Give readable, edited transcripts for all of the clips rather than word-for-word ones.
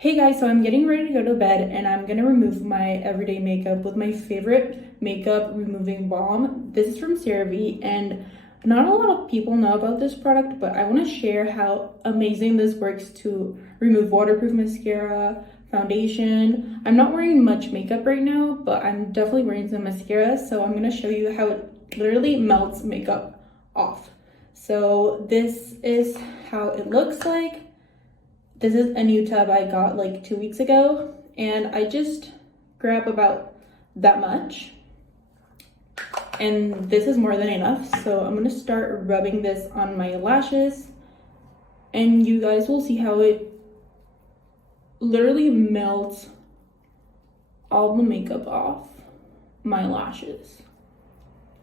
Hey guys, so I'm getting ready to go to bed and I'm gonna remove my everyday makeup with my favorite makeup removing balm. This is from CeraVe and not a lot of people know about this product, but I want to share how amazing this works to remove waterproof mascara, foundation. I'm not wearing much makeup right now, but I'm definitely wearing some mascara, so I'm gonna show you how it literally melts makeup off. So this is how it looks like. This is a new tub I got like 2 weeks ago, and I just grab about that much. And this is more than enough. So I'm gonna start rubbing this on my lashes, and you guys will see how it literally melts all the makeup off my lashes.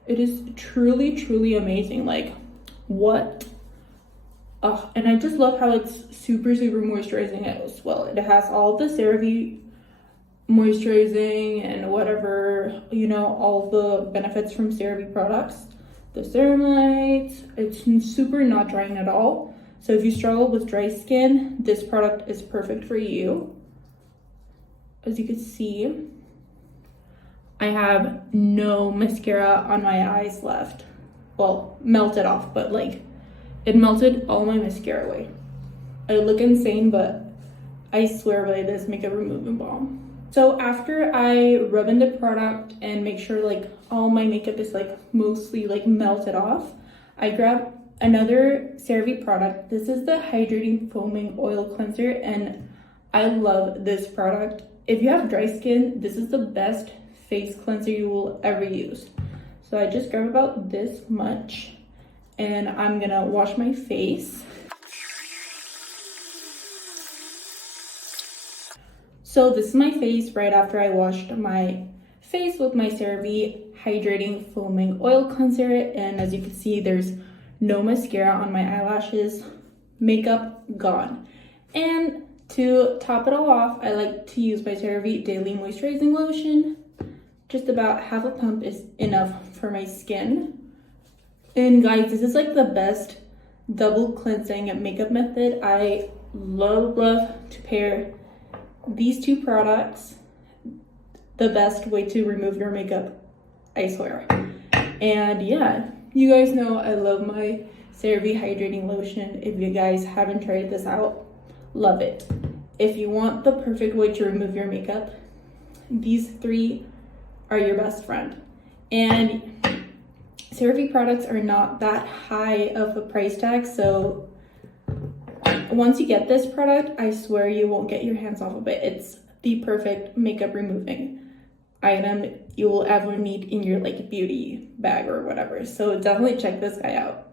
It is truly, truly amazing. Like, what? Oh, and I just love how it's super, super moisturizing as well. It has all the CeraVe moisturizing and whatever, you know, all the benefits from CeraVe products. The ceramides, it's super not drying at all. So if you struggle with dry skin, this product is perfect for you. As you can see, I have no mascara on my eyes left. Well, melted off, but like, it melted all my mascara away. I look insane, but I swear by this makeup removing balm. So after I rub in the product and make sure like all my makeup is like mostly like melted off, I grab another CeraVe product. This is the Hydrating Foaming Oil Cleanser, and I love this product. If you have dry skin, this is the best face cleanser you will ever use. So I just grab about this much, and I'm gonna wash my face. So this is my face right after I washed my face with my CeraVe Hydrating Foaming Oil Cleanser, and as you can see, there's no mascara on my eyelashes, makeup gone. And to top it all off, I like to use my CeraVe Daily Moisturizing Lotion. Just about half a pump is enough for my skin. And guys, this is like the best double cleansing makeup method. I love to pair these two products. The best way to remove your makeup, I swear. And yeah, you guys know I love my CeraVe Hydrating Lotion. If you guys haven't tried this out, love it. If you want the perfect way to remove your makeup, these three are your best friend. And CeraVe products are not that high of a price tag, so once you get this product, I swear you won't get your hands off of it. It's the perfect makeup removing item you will ever need in your like beauty bag or whatever. So definitely check this guy out.